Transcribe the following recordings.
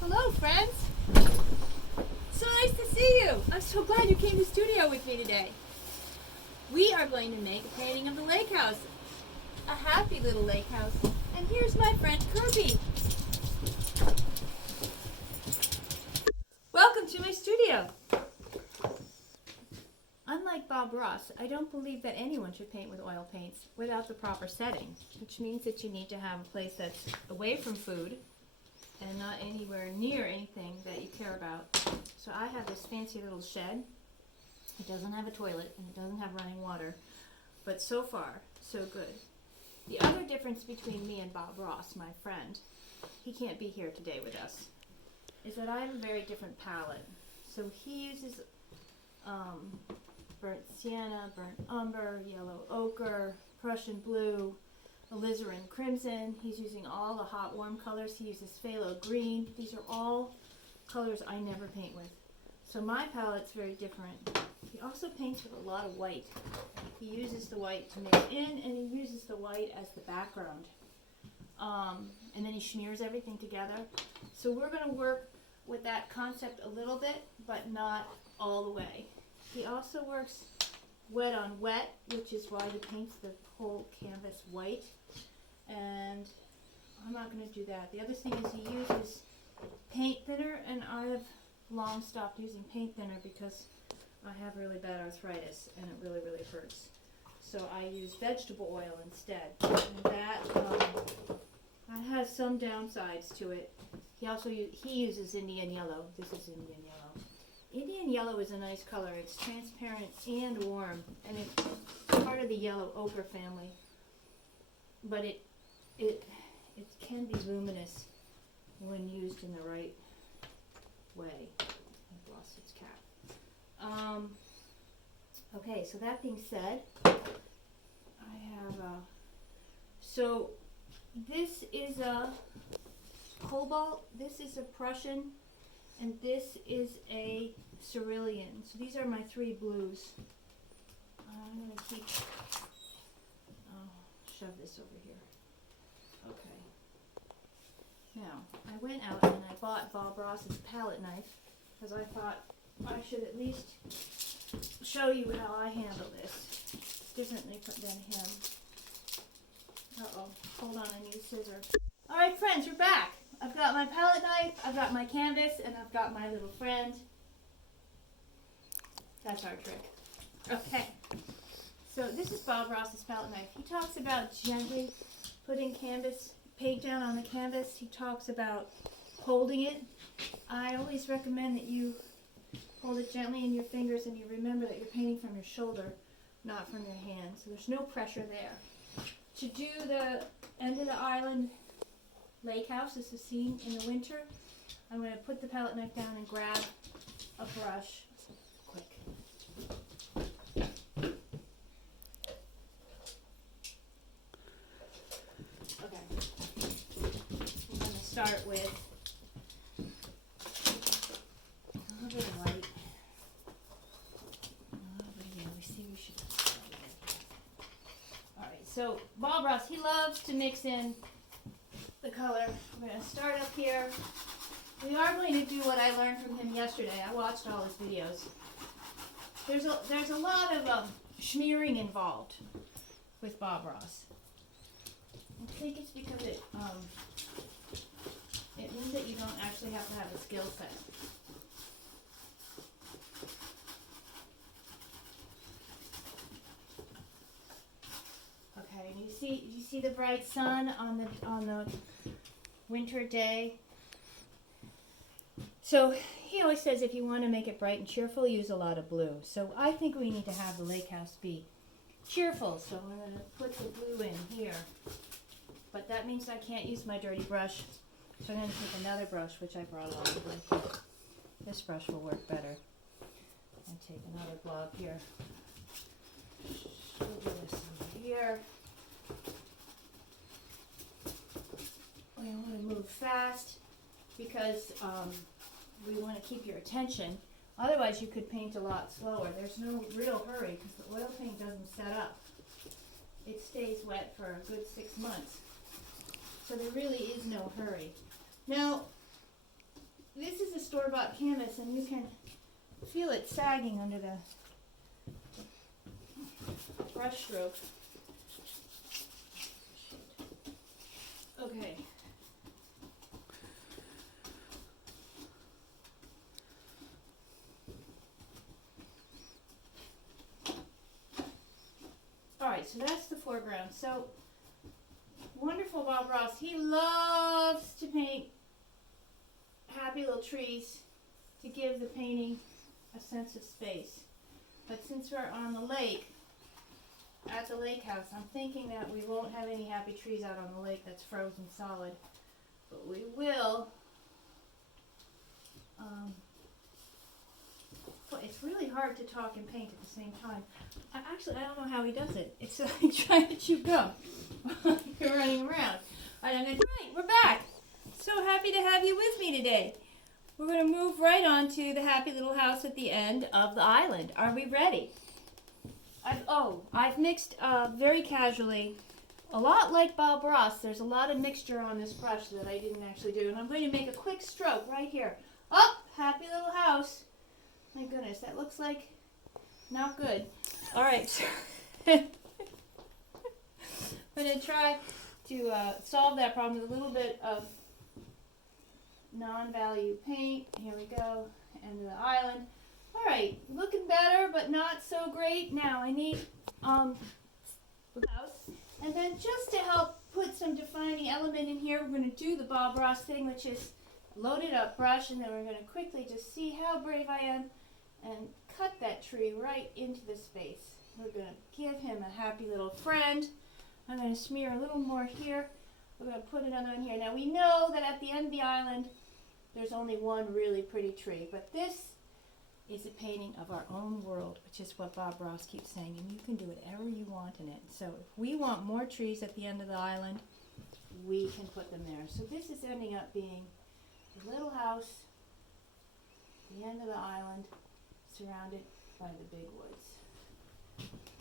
Hello, friends. So nice to see you. I'm so glad you came to studio with me today. We are going to make a painting of the lake house. A happy little lake house. And here's my friend Kirby. Welcome to my studio. Unlike Bob Ross, I don't believe that anyone should paint with oil paints without the proper setting, which means that you need to have a place that's away from food and not anywhere near anything that you care about. So I have this fancy little shed. It doesn't have a toilet and it doesn't have running water, but so far, so good. The other difference between me and Bob Ross, my friend, he can't be here today with us, is that I have a very different palette. So he uses burnt sienna, burnt umber, yellow ochre, Prussian blue, alizarin crimson. He's using all the hot warm colors. He uses phthalo green. These are all colors I never paint with. So my palette's very different. He also paints with a lot of white. He uses the white to mix in, and he uses the white as the background. And then he smears everything together. So we're going to work with that concept a little bit, but not all the way. He also works wet on wet, which is why he paints the whole canvas white. And I'm not going to do that. The other thing is he uses paint thinner, and I have long stopped using paint thinner because I have really bad arthritis and it really, really hurts. So I use vegetable oil instead. And that has some downsides to it. He also he uses Indian yellow. This is Indian yellow. Indian yellow is a nice color. It's transparent and warm, and it's part of the yellow ochre family. But it can be luminous when used in the right way. I've lost its cap. Okay, so that being said, I have so this is a cobalt, this is a Prussian, and this is a cerulean. So these are my three blues. I'm going to keep, shove this over here. Okay. Now, I went out and I bought Bob Ross's palette knife because I thought I should at least show you how I handle this differently than him. Uh-oh, hold on, I need a scissor. Alright friends, we're back. I've got my palette knife, I've got my canvas, and I've got my little friend. That's our trick. Okay. So this is Bob Ross's palette knife. He talks about gently putting canvas paint down on the canvas. He talks about holding it. I always recommend that you hold it gently in your fingers and you remember that you're painting from your shoulder, not from your hand. So there's no pressure there. To do the end of the island lake house, this is seen in the winter, I'm going to put the palette knife down and grab a brush. Quick. Okay. I'm going to start with a little bit of white. A little bit of yellow. We should. Alright, so Bob Ross, he loves to mix in the color. We're going to start up here. We are going to do what I learned from him yesterday. I watched all his videos. There's a lot of smearing involved with Bob Ross. I think it's because it means that you don't actually have to have a skill set. Okay, and you see the bright sun on the winter day. So he always says if you want to make it bright and cheerful, use a lot of blue. So I think we need to have the lake house be cheerful. So I'm going to put the blue in here. But that means I can't use my dirty brush. So I'm going to take another brush, which I brought along with me. This brush will work better. And take another blob here. Over this over here. We want to move fast because we want to keep your attention. Otherwise, you could paint a lot slower. There's no real hurry because the oil paint doesn't set up. It stays wet for a good 6 months. So there really is no hurry. Now, store-bought canvas, and you can feel it sagging under the brush stroke. Okay. Alright, so that's the foreground. So, wonderful Bob Ross. He loves to paint happy little trees to give the painting a sense of space. But since we're on the lake, at the lake house, I'm thinking that we won't have any happy trees out on the lake that's frozen solid. But we will. It's really hard to talk and paint at the same time. I don't know how he does it. It's like trying to chew gum. You're running around. All right, we're back. So happy to have you with me today. We're going to move right on to the happy little house at the end of the island. Are we ready? I've mixed very casually, a lot like Bob Ross. There's a lot of mixture on this brush that I didn't actually do. And I'm going to make a quick stroke right here. Oh, happy little house. My goodness, that looks like not good. All right. I'm going to try to solve that problem with a little bit of non-value paint. Here we go. End of the island. All right, looking better, but not so great. Now I need the house, and then just to help put some defining element in here, we're going to do the Bob Ross thing, which is loaded up brush, and then we're going to quickly just see how brave I am and cut that tree right into the space. We're going to give him a happy little friend. I'm going to smear a little more here. We're going to put another one here. Now we know that at the end of the island, there's only one really pretty tree, but this is a painting of our own world, which is what Bob Ross keeps saying, and you can do whatever you want in it. So if we want more trees at the end of the island, we can put them there. So this is ending up being a little house at the end of the island, surrounded by the big woods.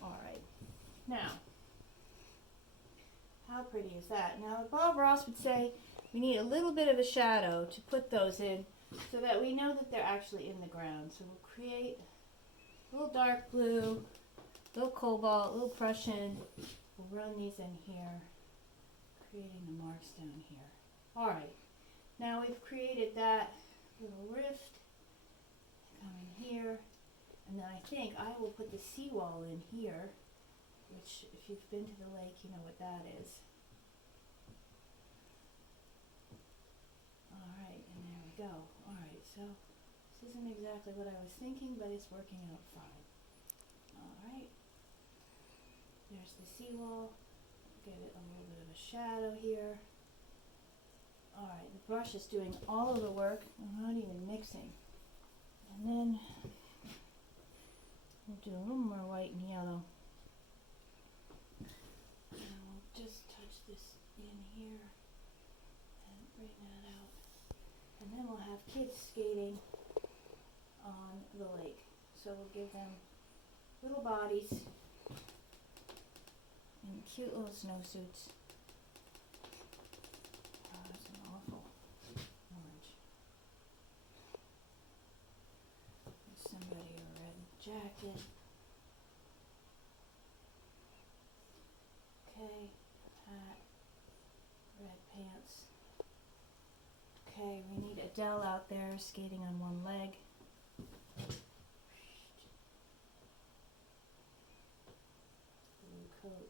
All right. Now, how pretty is that? Now, Bob Ross would say we need a little bit of a shadow to put those in so that we know that they're actually in the ground. So we'll create a little dark blue, a little cobalt, a little Prussian. We'll run these in here, creating the marks down here. All right. Now we've created that little rift coming here. And then I think I will put the seawall in here, which if you've been to the lake, you know what that is. All right, and there we go. All right, so this isn't exactly what I was thinking, but it's working out fine. All right, there's the seawall. Give it a little bit of a shadow here. All right, the brush is doing all of the work. I'm not even mixing. And then we'll do a little more white and yellow. And we'll just touch this in here and bring that out. And then we'll have kids skating on the lake. So we'll give them little bodies and cute little snowsuits. Oh, that's an awful orange. There's somebody in a red jacket. Okay, hat, red pants. Okay, we need Adele out there skating on one leg. Blue coat.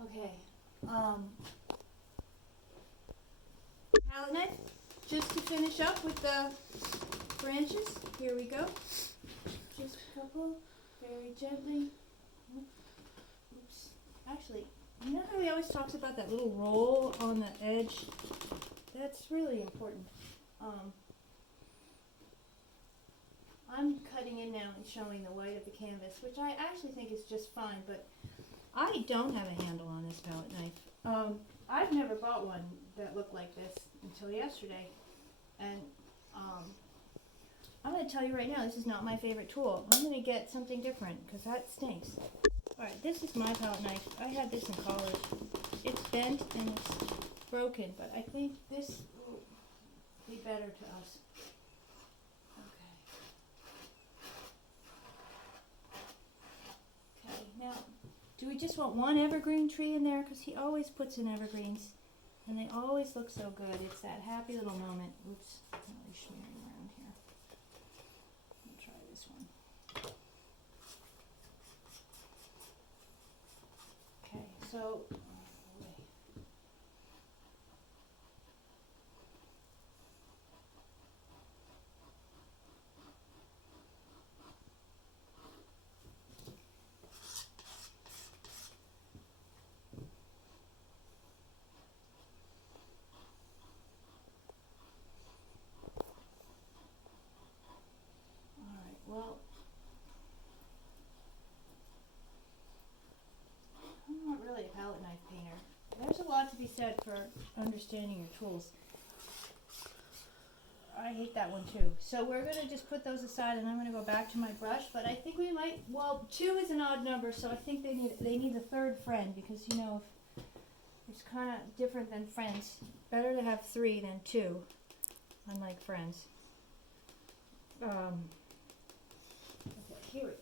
Okay, palette knife, just to finish up with the branches. Here we go. Just a couple, very gently. Oops. Actually, you know how he always talks about that little roll on the edge? That's really important. I'm cutting in now and showing the white of the canvas, which I actually think is just fine, but I don't have a handle on this palette knife. I've never bought one that looked like this until yesterday, and I'm going to tell you right now, this is not my favorite tool. I'm going to get something different because that stinks. Alright, this is my palette knife. I had this in college. It's bent and it's broken, but I think this will be better to us. Okay, now, do we just want one evergreen tree in there? Because he always puts in evergreens, and they always look so good. It's that happy little moment. Oops, I'm really smearing around here. Let me try this one. Okay, so well, I'm not really a palette knife painter. There's a lot to be said for understanding your tools. I hate that one too. So we're going to just put those aside, and I'm going to go back to my brush. But I think we might, well, 2 is an odd number, so I think they need a third friend, because, you know, if it's kind of different than friends. Better to have 3 than 2, unlike friends. Okay, here we go.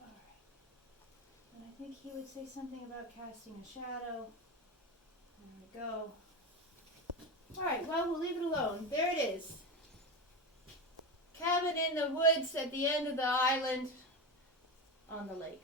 Alright. And I think he would say something about casting a shadow. There we go. Alright, well, we'll leave it alone. There it is. Cabin in the woods at the end of the island on the lake.